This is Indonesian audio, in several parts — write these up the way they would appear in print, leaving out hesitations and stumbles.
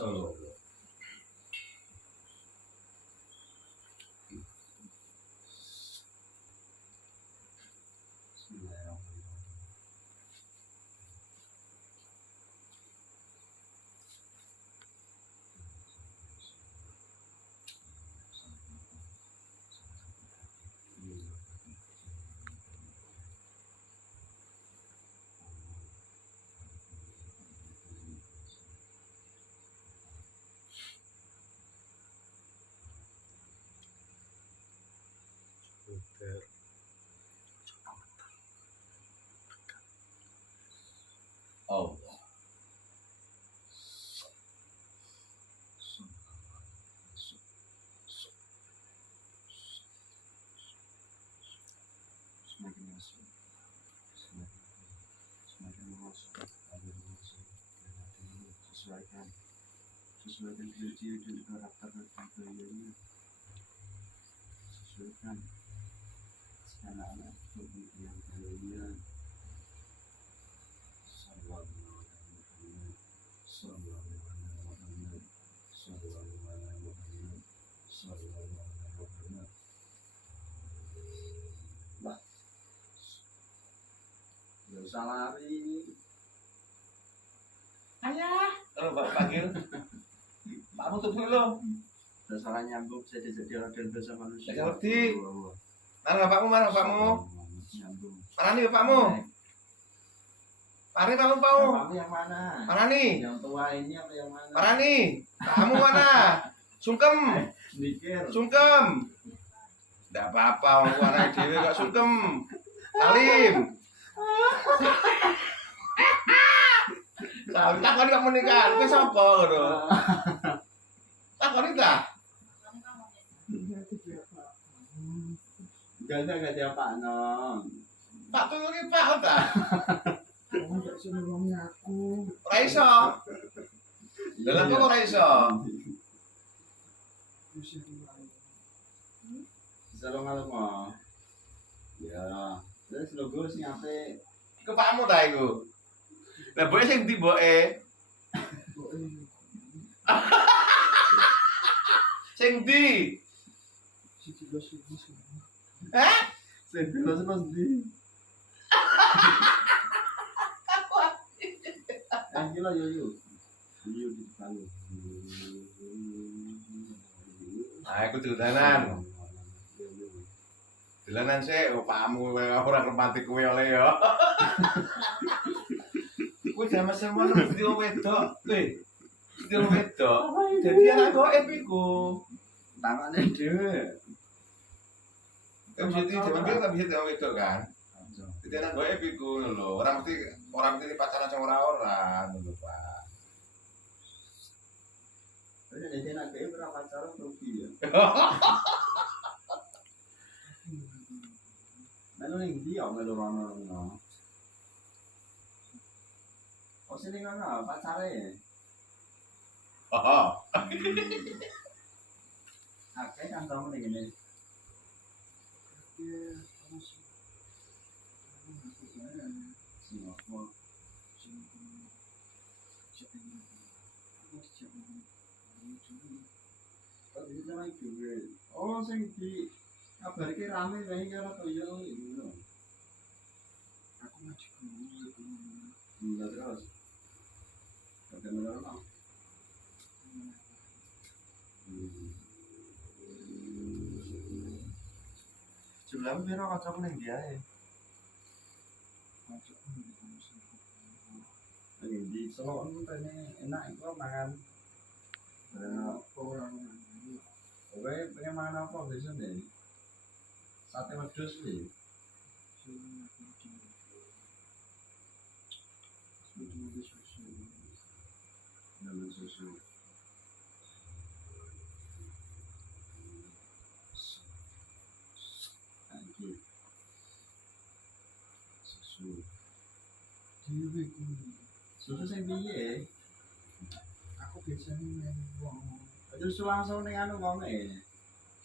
Solo. Allah. Semakin masuk, semakin masuk, sesuaikan ciri-ciri dan karakter gayanya, sesuaikan anak-anak tubuh yang gayanya. Lah, nggak usah lari. Ayah, kalau bapak panggil, kamu tuh dulu. Udah salah nyambung, saya jadi orang dan bahasa manusia. Ya ngerti. Mana bapakmu? Mana nih bapakmu? Mari kamu mau. Kamu yang mana? Mana nih? Yang tua ini apa yang mana? Mana nih? Kamu mana? Sungkem. Mikir. Sungkem. Tidak apa-apa, orang anak dewe kok sungkem. Salim. Salim. Takoni kok menikah. Kowe sapa ngono? Takoni ta? Enggak apa non. Pak turun Pak ta? Enggak senengnya aku. Ora iso. Dalam kok ora iso. Salong almo. Ya, terus logo sing apik. Iku pakmu ta iku? Lah boke sing ndi boke? Sing ndi? Hah? Sing terus ndi? Gila yo. Yo di sana. Aku dolanan. Dolanan sih, opamu ora romantis kowe oleh ya. Kowe jaman semono mesti wedok, kowe. Mesti wedok. Dadi anak goib iku. Tangane dhewe. Kan mesti jaman iki kan bisa wedok kan. Dadi anak goib iku lho, orang mesti pacaran sama orang lho, Pak. Jadi anak goib ora pacaran rugi ya. Melu ning ndi ya melu rono. Oh sini ngono pacare. Heeh. Akeh kan kamu ning ngene. Oh sing di kabar iki rame wae karo toyo ngono. Aku maju dulu. Terus. Bagaimana? Jumlah piro kancamu ning diae? Di Solo ini enak itu makan. Oke, pengen makan apa biasanya? Sate wedhus sih. Susu. Susu sing piye? Aku biasanya main wong. Terus langsung ning anu wonge.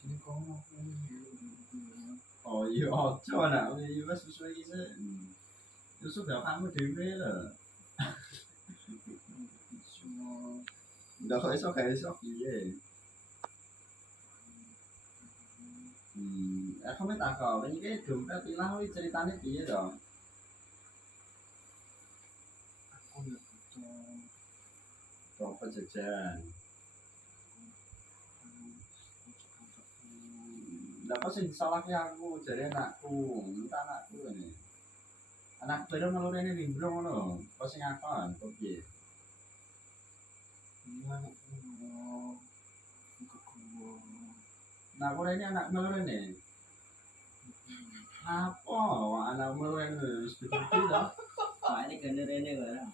Sini kono aku. Oh iya aja nak, iki wis susu iki sik. Susu bapakmu dhewe lho. Ndak kok iso gak iso piye. Aku mek takok, iki dompet ilang kuwi ceritane piye to? Aku ya butuh Dompet jajan. Lah kok sing disalahke aku jare anakku, minta anakku ini. Anak baru ngelur ini nimbrung ngono. Kok sing akon, kok piye? iya aku Nah, kok ini anak ngelur ini? Apa? Anak ngelur ini wis gede to. Wah ini gener ini barang.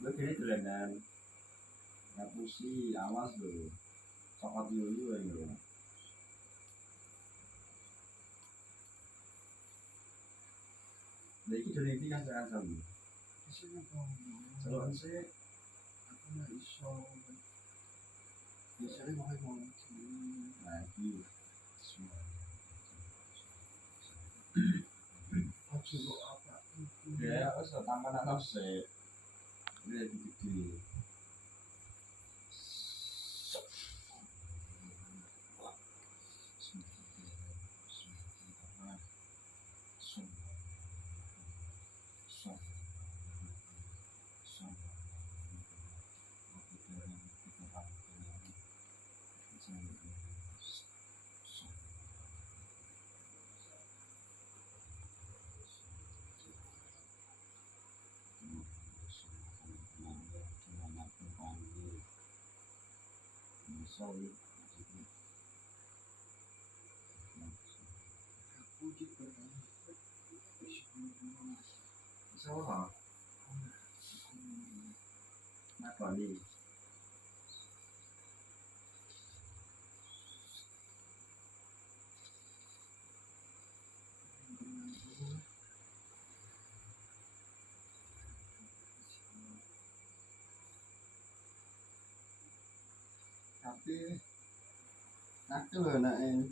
Lo kini dolanan ngapusi, awas lho. Cokot yuyu ini lho. Lah iki dene iki kan asam. kesini dong. Selon sih Aku nggak iso. Biasanya mau lagi. Aja lo apa? Ya, wis tambah anak sih. Ini lagi gede. Sorry. Aku gitu. Salah. Kenapa nih? Tapi nakal loh anaknya.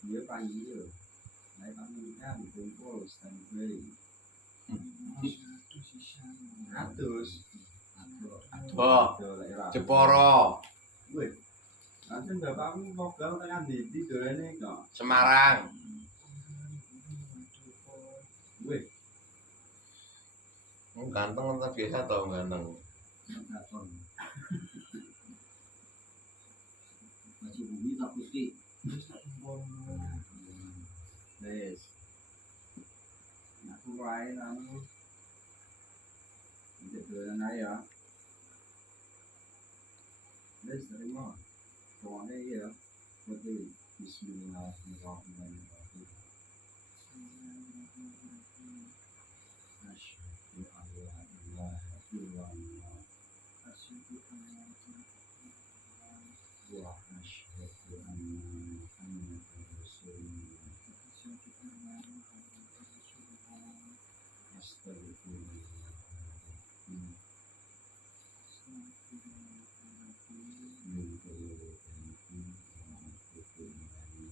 Dia pagi loh. Naik Amerika dikumpul standby. Atus. Jeporo, Wih. Nanti bapakmu program tekan di dolene kok. Semarang. Wih. Ganteng atau biasa tau ganteng? Gaton. Masih bumi tak putih. Wes. Aku wae anu. Iki dolan ae ya. Wes terima. Pokoknya ya. Betul. Bismillahirrahmanirrahim. Asyhadu an la ilaha illallah wa asyhadu anna Muhammadar Rasulullah. Astagfirullahaladzim. Min kulli dhanbin wa atubu ilaih.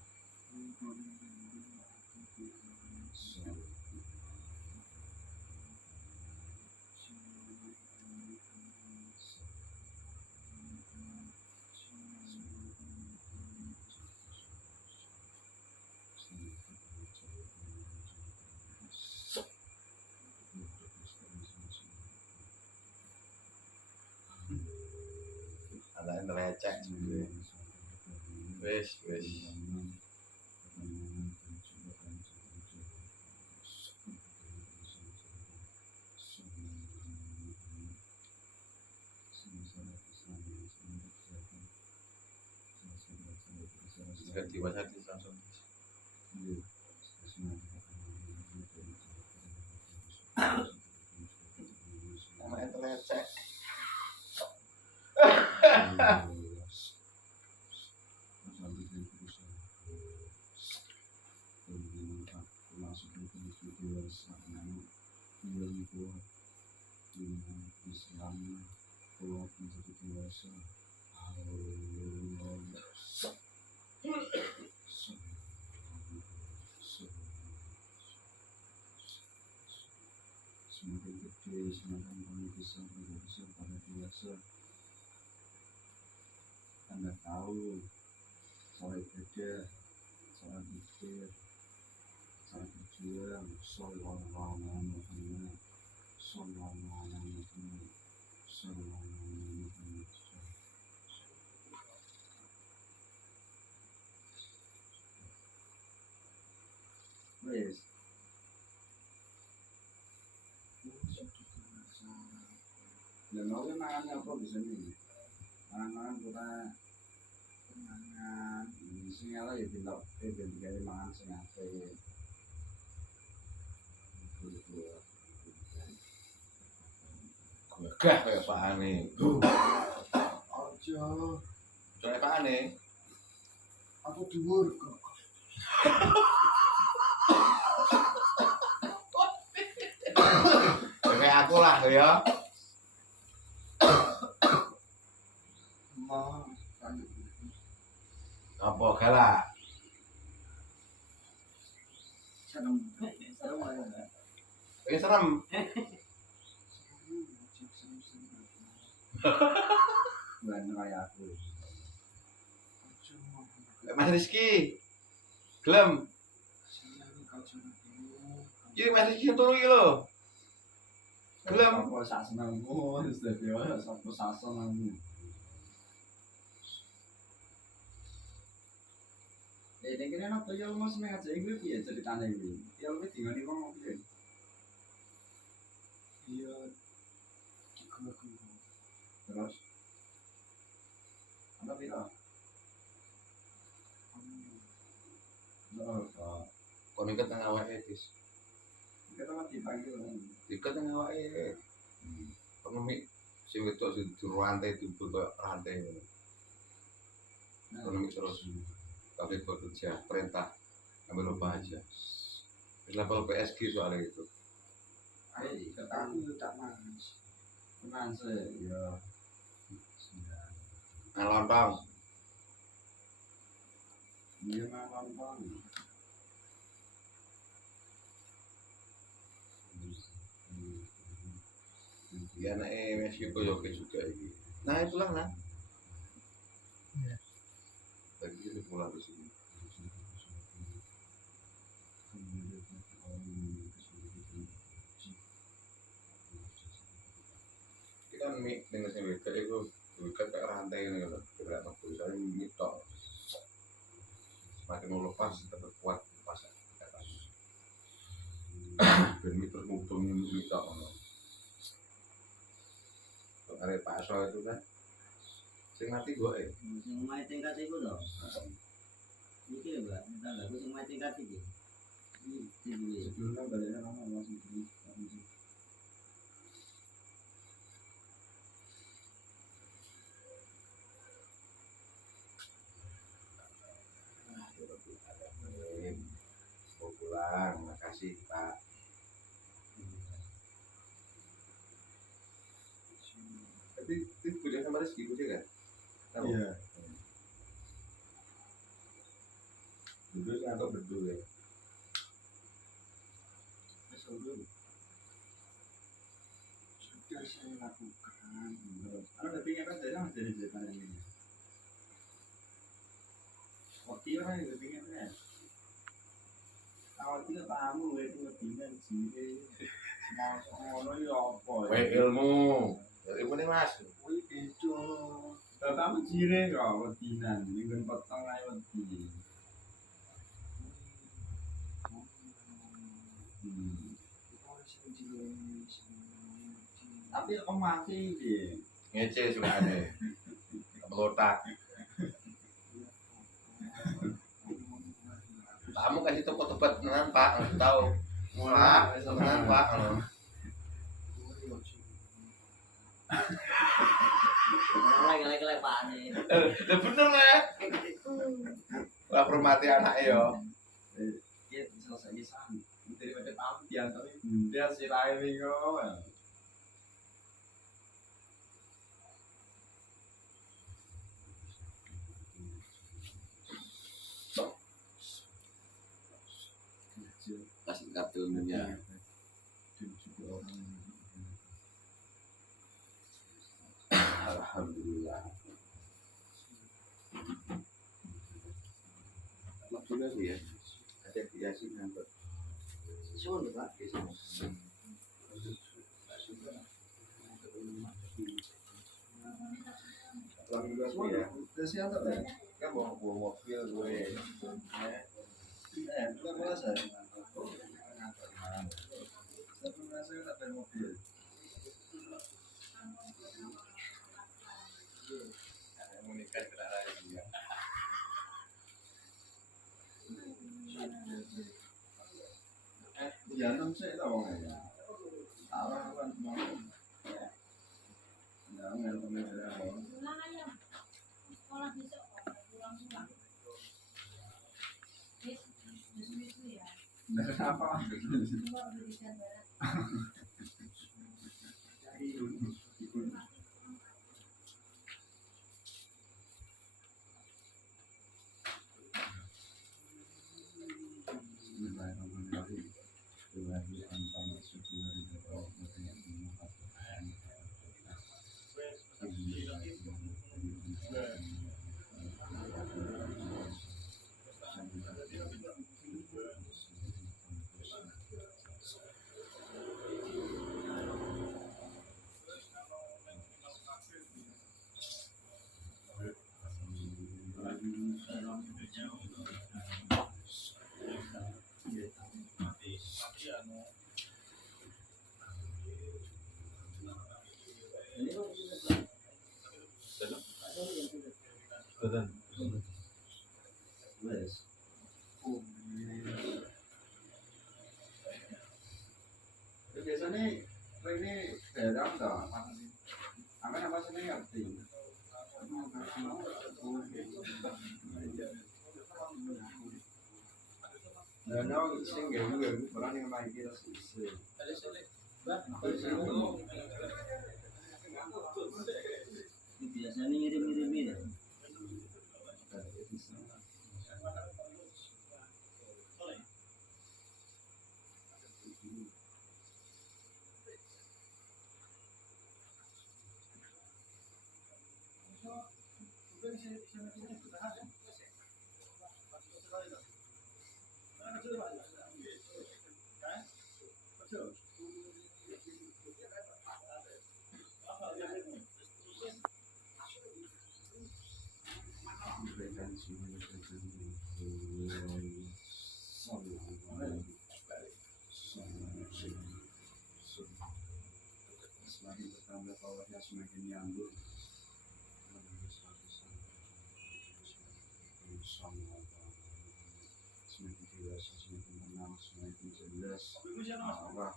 Ada yang recek juga. Wes. Sudah dewasa langsung. Namanya telecek. Islam, menjadi dewasa. melaksanakan paling besar pada dewasa. Anda tahu cara ibadah, cara pikir, cara berjuang. Sallallahu alaihi wasallam. Sallallahu alaihi wasallam. Sallallahu alaihi wasallam. Wes. Dan mau makan apa bisa nih? Makan kita mangan sing ala ya pintok ben digawe mangan sing apik. Gagah kaya pakane. Aja Soale pakane. aku dhuwur kok. Kayak aku lah ya. Ma, Apa galak? serem serem aja Ini serem. bukan kayak aku. Mas Rizky. Gelem. Iki Mas Rizky turu iki lho. Gelem. Apa sak senengmu wis dadi wae sapa sak senengmu. Nek kene ana toyo mas mek aja iki piye ceritane iki. Ya wis dingoni wong piye. Iya. Terus apa pira? Kon iket nang awake wis. Kita mati panggil. Iket nang awake. Pengemik sing wedok sing di rantai dibutuh rantai ngono. Pengemik terus tapi bekerja perintah ambil apa aja. Level PSG soalnya itu. Ayo ketemu tak mas. Tenang sih ya. Lontong. Iya mah lontong. Ya Meksiko ya oke juga ini. Nah itulah nah. Lagi ini pulang ke sini. Kita kan mie dengan si Wika itu Wika kayak rantai ini kan. Tidak mampu saya mie tok. Semakin mau lepas tetap kuat pas atas. Dan mie terus ngubungin mie tok. Ada Pak Aswa itu kan. Sing mati gue sing main tingkat itu loh iki lho Mbak entah lho sing main tingkat iki Sebelumnya baliknya lama masih dulu. mau pulang, makasih Pak. Tapi itu punya sama Rizky punya kan? Iya. Berdua kan atau berdua ya? sudah Saya lakukan. Anu tapi apa saja jadi cerita ini. Waktu orang itu pengen kan. Awal tiga tamu itu ketinggalan sini. Mau ngono ya apa? Baik ilmu. Ilmu nih Mas. Wih itu. Tamu cire kok wedinan. Minggu potong ae wedi. Tapi kok mati dia. Ngece suka aneh. Melotak. Kamu kasih tempat-tempat tenan Pak, nggak tahu. Pak, tenan Pak. lagi Pak nih Ya bener lah. Lah hormati anak yo. Dia selesai san. Daripada tamu diantara dia si lain kok. Kasih kartu dunia. sudah dapat. Suwun Pak. Lagi gue ya. Terus ya tak ya? Kan bawa mobil gue. Bukan merasa. Satu merasa tak bayar mobil. Mau nikah ke arah dia. Jangan saya tahu ya. Arah kan mau. Jangan teman saya mau. Sekolah besok pulang-pulang. Ya. Nah, kenapa? Cuma berikan barat. Wes. Biasanya ini daerah enggak? Amin apa sih ngerti? Nah, now sing gak orang yang main kita sih. Biasanya ngirim-ngirim ya. Semakin bertambah powernya semakin nyambung. Semakin dewasa, semakin tenang, semakin jelas. Apa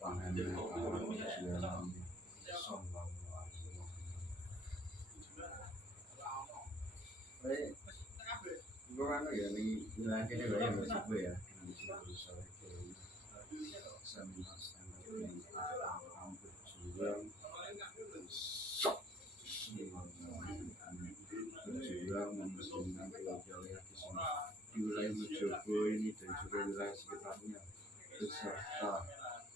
pangannya jalan gue kan ya nih bilang kini gue ya masih gue ya hampir berjuang memperjuangkan keluarga di wilayah Mojokerto ini dan juga wilayah sekitarnya beserta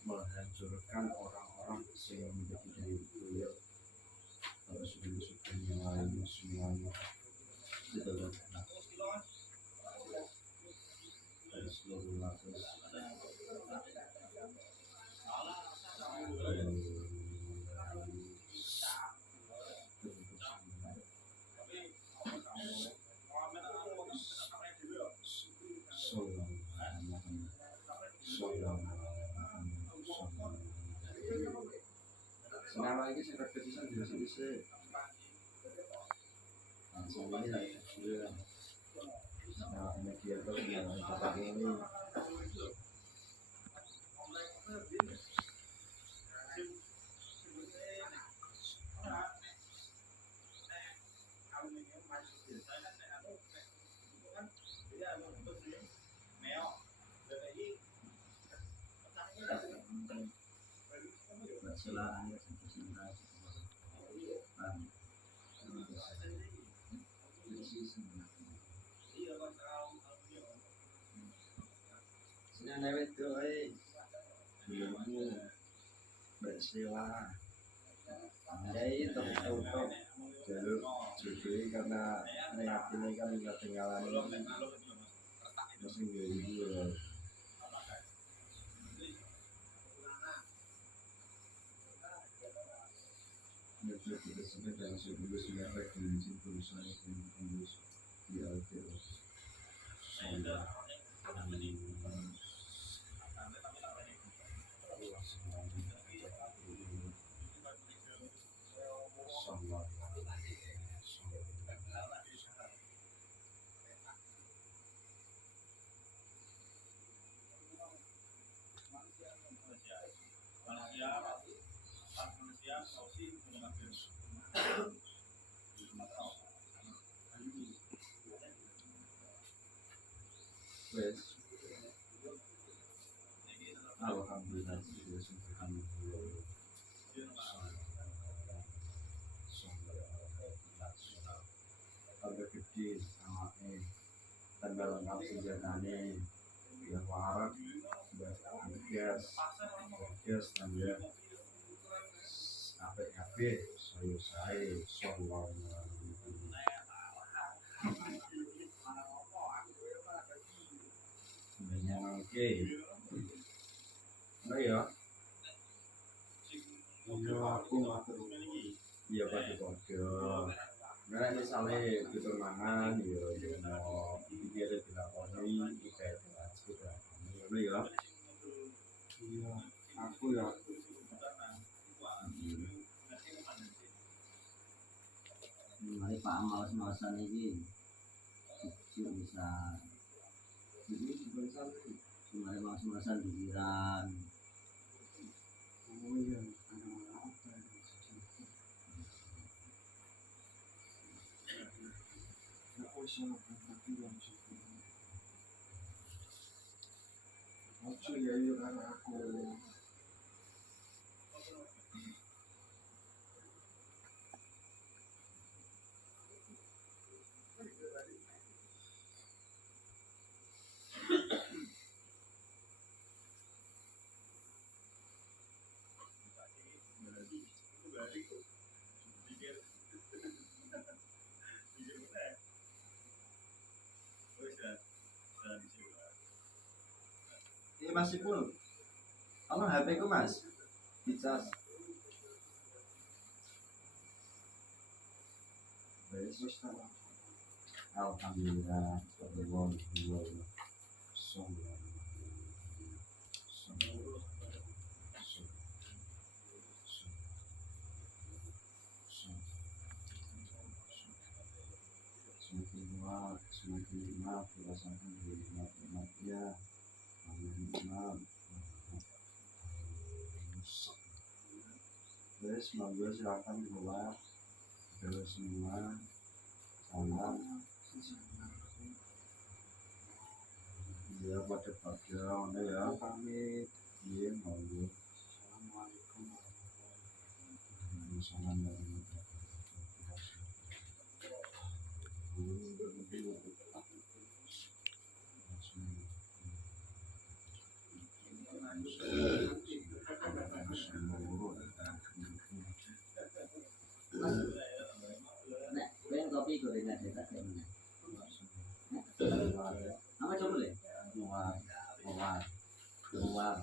menghancurkan orang-orang yang menjadi dari beliau kalau sudah yang lain semuanya betul dari seluruh lapis senang lagi sih repetisi di sini langsung ini lah ya nah media itu yang pakai ini Masalah ayat sampai sini. Senang itu, dulu bersila. Jadi tok jalur jadi karena ini kan nggak tinggalan mesin 2000 Nurture kita sudah dan sudah sudah efek dengan perusahaan yang tembus di LTO. Wes, alhamdulillah sudah sempurna dulu. Harga kecil sama tanda lengkap senjatanya yang warak gas tanda apa saya soal banyak oke nah ya aku iya pakai kode nah misalnya gitu mangan ya mau pikir dilakoni kayak sudah nah ya iya aku ya Mari Pak males-malesan ini bisa ini cuma males-malesan pikiran. oh iya apa aku sangat berpikiran ya iya karena aku Ini masih full. Kalau HP ku Mas dicas. alhamdulillah semakin nikmat rasakan nikmatnya nikmat terus semoga silakan keluar terus semua salam ya pada ya pamit iya monggo assalamualaikum warahmatullahi Nek, pengen kopi gorengan cetak kayak mana? Apa coba boleh? Muar